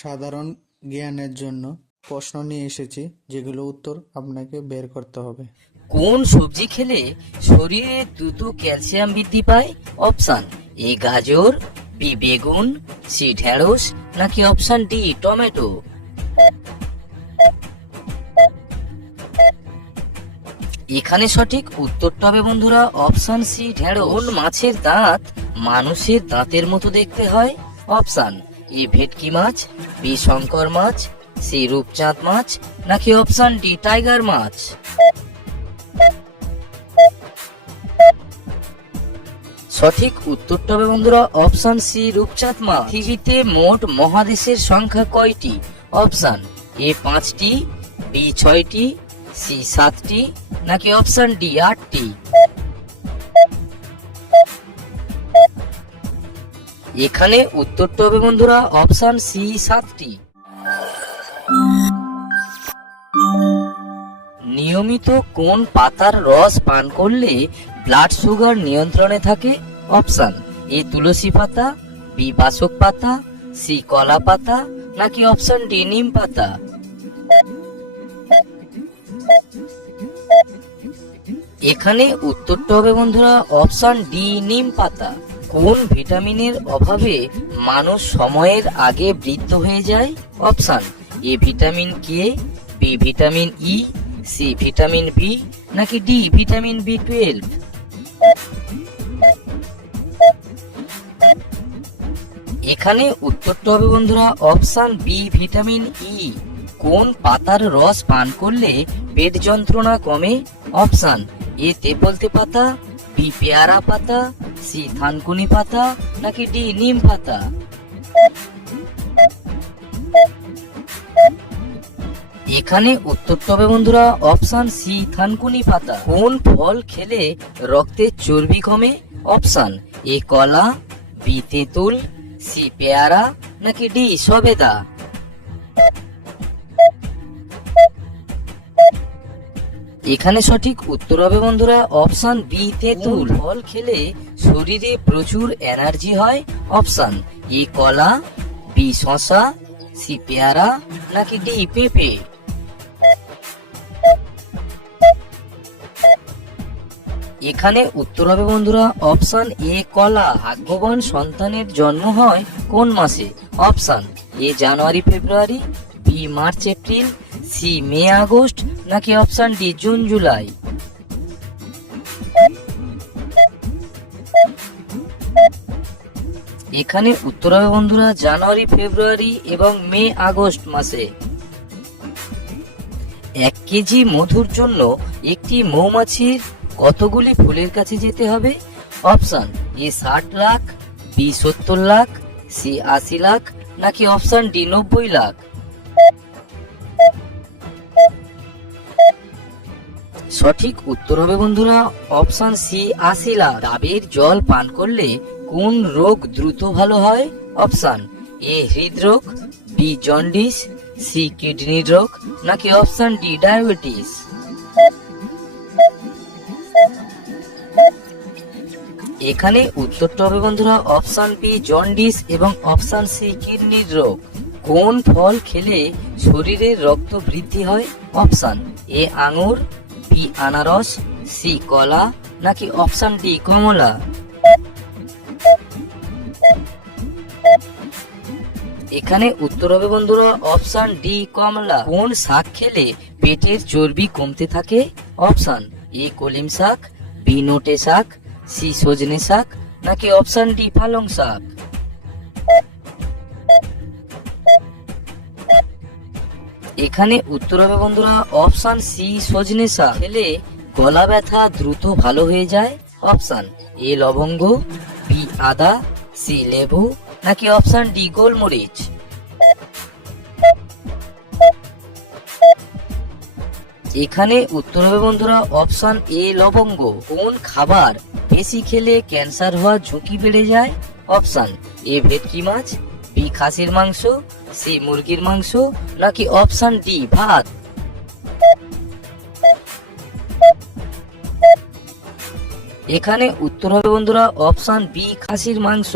সাধারণ জ্ঞানের জন্য প্রশ্ন নিয়ে এসেছি, যেগুলো উত্তর আপনাকে বের করতে হবে। কোন সবজি খেলে শরীরে দ্রুত ক্যালসিয়াম বৃদ্ধি পায়? অপশন এ গাজর, বি বেগুন, সি ঢেঁড়স, নাকি অপশন ডি টমেটো? এখানে সঠিক উত্তরটা হবে বন্ধুরা অপশন সি ঢেঁড়স। কোন মাছের দাঁত মানুষের দাঁতের মতো দেখতে হয়? অপশন এ ভেটকি মাছ, বি শঙ্কর মাছ, সি রূপচাঁদ মাছ, নাকি অপশন ডি টাইগার মাছ? সঠিক উত্তরটা হবে বন্ধুরা অপশন সি রূপচাঁদ মাছ। পৃথিবীতে মোট মহাদেশের সংখ্যা কয়টি? অপশন এ 5টি, বি 6টি, সি 7টি, নাকি অপশন ডি 8টি? এখানে উত্তরটা হবে বন্ধুরা অপশন সি 7টি। নিয়মিত কোন পাতার রস পান করলে ব্লাড সুগার নিয়ন্ত্রণে থাকে? অপশন এ তুলসী পাতা, বি বাসক পাতা, সি কলা পাতা, নাকি অপশন ডি নিম পাতা? এখানে উত্তরটা হবে বন্ধুরা অপশন ডি নিম পাতা। কোন ভিটামিনের অভাবে মানুষ সময়ের আগে বৃদ্ধ হয়ে যায়? Option A vitamin K, B vitamin E, C vitamin B, নাকি ডি ভিটামিন বি12? এখানে উত্তরটা হবে বন্ধুরা অপশন বি ভিটামিন ই। কোন পাতার রস পান করলে পেট যন্ত্রণা কমে? অপশন এ তেপলতে পাতা, বি পেয়ারা পাতা, সি থানকুনি পাতা, নাকি ডি নিম পাতা? এখানে উত্তরটা হবে বন্ধুরা অপশন সি থানকুনি পাতা। কোন ফল খেলে রক্তের চর্বি কমে? অপশন এ কলা, বি তেঁতুল, সি পেয়ারা, নাকি ডি সবেদা? এখানে সঠিক উত্তর হবে বন্ধুরা অপশন বি তেঁতুল। ফল খেলে শরীরে প্রচুর এনার্জি হয়? অপশন এ কলা, বি শসা, সি পেয়ারা, নাকি ডি পেঁপে? এখানে উত্তর হবে বন্ধুরা অপশন এ কলা। ভাগ্যবান সন্তানের জন্ম হয় কোন মাসে? Option A January February, B March April, C May August, নাকি অপশন ডি জুন জুলাই? এখানে উত্তর হবে বন্ধুরা জানুয়ারি ফেব্রুয়ারি এবং মে আগস্ট মাসে। 1 কেজি মধুর জন্য একটি মৌমাছির কতগুলি ফুলের কাছে যেতে হবে? Option A 60 lakh, B 70 lakh, C 80 lakh, নাকি অপশন ডি 90 লাখ? সঠিক উত্তর হবে বন্ধুরা অপশন সি 80 লাখ। ডাবের জল পান করলে কোন রোগ দ্রুত ভালো হয়? অপশন এ হৃদরোগ, বি জন্ডিস, সি কিডনি রোগ, নাকি অপশন ডি ডায়াবেটিস? এখানে উত্তরটা হবে বন্ধুরা অপশন বি জন্ডিস এবং অপশন সি কিডনির রোগ। কোন ফল খেলে শরীরের রক্ত বৃদ্ধি হয়? অপশন এ আঙুর, বি আনারস, সি কলা, নাকি অপশন ডি কমলা? এখানে উত্তর হবে বন্ধুরা অপশন ডি কমলা। কোন শাক খেলে পেটের চর্বি কমতে থাকে? অপশন এ কলিম শাক, বি নোটে শাক, সি সজনে শাক, নাকি অপশন ডি পালং শাক? এখানে উত্তর হবে বন্ধুরা অপশন সি সজনে শাক। খেলে গলা ব্যথা দ্রুত ভালো হয়ে যায়? অপশন এ লবঙ্গ, বি আদা, সি লেবু, নাকি অপশন ডি গোলমরিচ? এখানে উত্তর হবে বন্ধুরা অপশন এ লবঙ্গ। কোন খাবার বেশি খেলে ক্যান্সার হওয়ার ঝুঁকি বেড়ে যায়? অপশন এ ভেটকি মাছ, বি খাসির মাংস, সি মুরগির মাংস, নাকি অপশন ডি ভাত? এখানে উত্তর হবে বন্ধুরা অপশন বি খাসির মাংস।